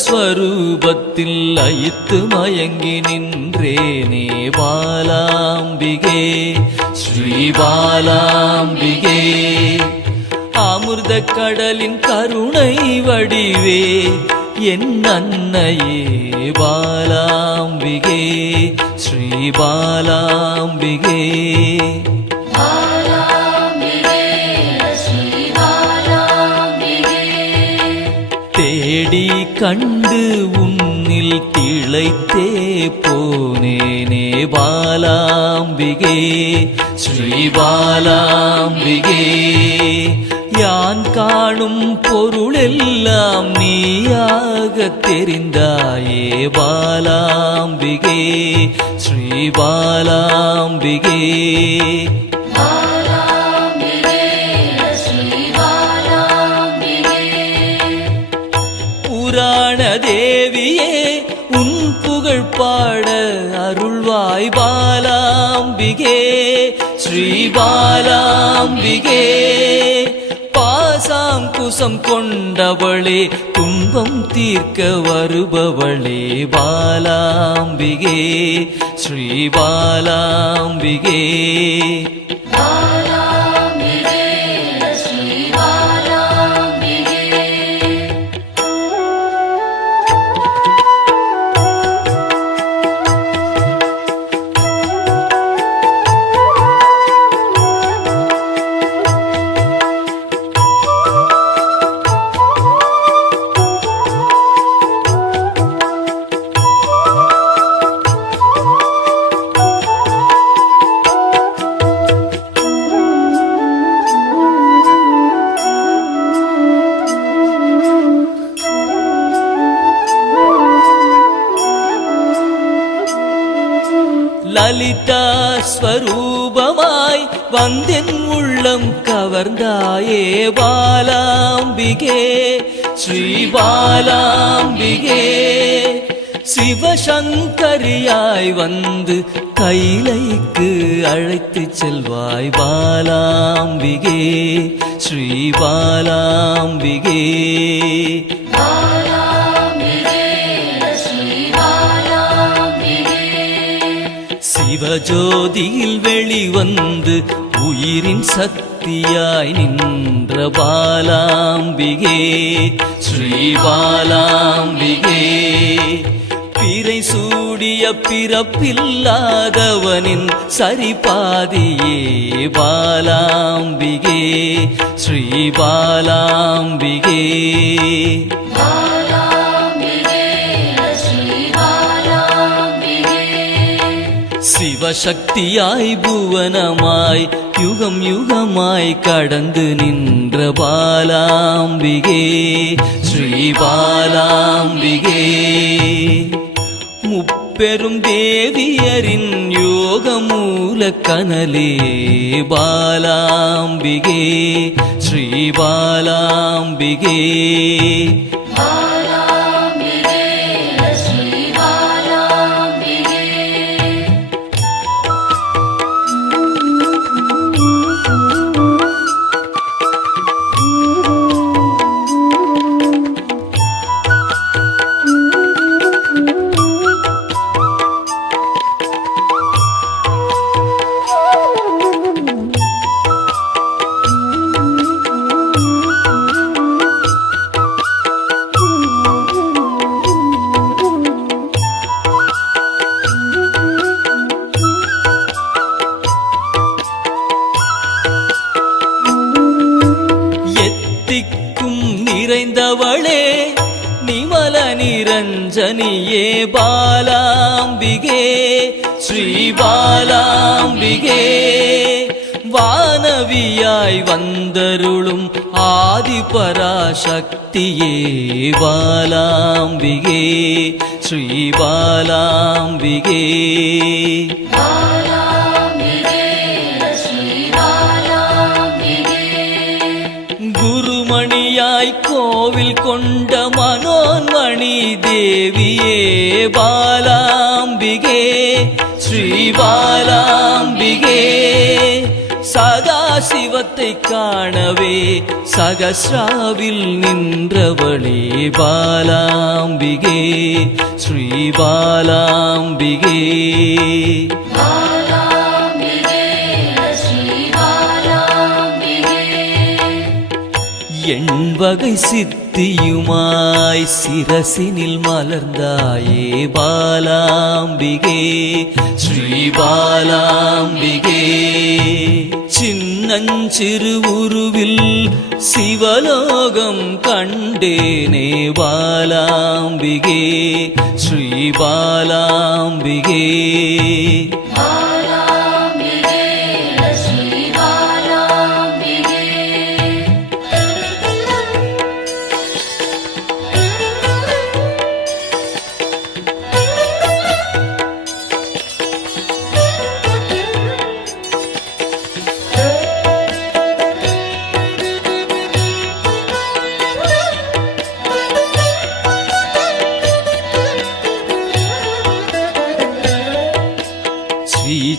ஸ்வரூபத்தில் லயித்து மயங்கி நின்றேனே பாலாம்பிகே ஸ்ரீபாலாம்பிகே அமிர்த கடலின் கருணை வடிவே என் அன்னையே பாலாம்பிகே ஸ்ரீபாலாம்பிகே கண்டு உன்னில் திளைத்தே போனேனே பாலாம்பிகே ஸ்ரீபாலாம்பிகே. யான் காணும் பொருளெல்லாம் நீயாக தெரிந்தாயே பாலாம்பிகே ஸ்ரீபாலாம்பிகே. பாட அருள்வாய் பாலாம்பிகே ஸ்ரீ பாலாம்பிகே. பாசாம் குசம் கொண்டவளே துன்பம் தீர்க்க வருபவளே பாலாம்பிகே ஸ்ரீ பாலாம்பிகே. வந்தென் உள்ளம் கவர்ந்தாயே பாலாம்பிகே ஸ்ரீ பாலாம்பிகே சிவசங்கரியாய் வந்து கைலைக்கு அழைத்து செல்வாய் பாலாம்பிகே ஸ்ரீ பாலாம்பிகே சிவஜோதியில் வெளிவந்து உயிரின் சக்தியாய் நின்ற பாலாம்பிகே ஸ்ரீ பாலாம்பிகே பிறை சூடிய பிறப்பில்லாதவனின் சரிபாதியே பாலாம்பிகே ஸ்ரீ பாலாம்பிகே சிவசக்தியாய் புவனமாய் யுகம் யுகமாய் கடந்து நின்ற பாலாம்பிகே ஸ்ரீ பாலாம்பிகே முப்பெரும் தேவியரின் யோக மூல கனலே பாலாம்பிகே ஸ்ரீ நிறைந்தவளே நிமல நிரஞ்சனியே பாலாம்பிகே ஸ்ரீபாலாம்பிகே. வானவியாய் வந்தருளும் ஆதிபராசக்தியே பாலாம்பிகே ஸ்ரீபாலாம்பிகே. முத்துமணியாய் கோவில் கொண்ட மனோன்மணி தேவியே பாலாம்பிகே ஸ்ரீபாலாம்பிகே. சதாசிவத்தை காணவே சகசிராவில் நின்றவளே பாலாம்பிகே ஸ்ரீபாலாம்பிகே. எண்வகை சித்தியுமாய் சிரசினில் மலர்ந்தாயே பாலாம்பிகே ஸ்ரீ பாலாம்பிகே சின்னஞ்சிறு உருவில் சிவலோகம் கண்டேனே பாலாம்பிகே ஸ்ரீ பாலாம்பிகே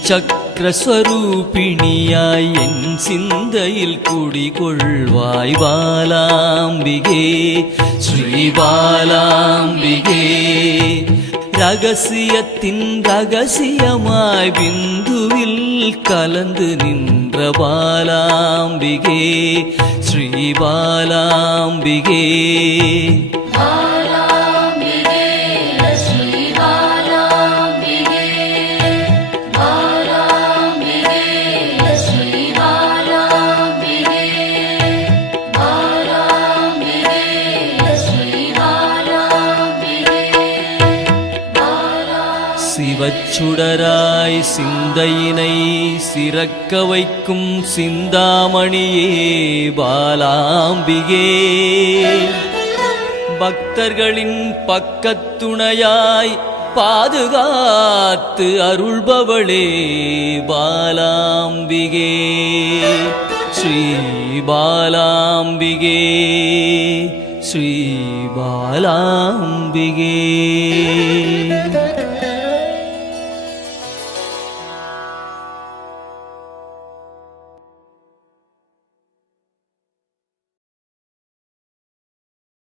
சக்கரஸ்வரூபிணியாய் என் சிந்தையில் குடிகொள்வாய் பாலாம்பிகே ஸ்ரீபாலாம்பிகே ரகசியத்தின் ரகசியமாய் பிந்துவில் கலந்து நின்ற பாலாம்பிகே ஸ்ரீபாலாம்பிகே சிவச்சுடராய் சிந்தையினை சிறக்க வைக்கும் சிந்தாமணியே பாலாம்பிகே. பக்தர்களின் பக்கத்துணையாய் பாதுகாத்து அருள்பவளே பாலாம்பிகே. ஸ்ரீ பாலாம்பிகே ஸ்ரீ பாலாம்பிகே.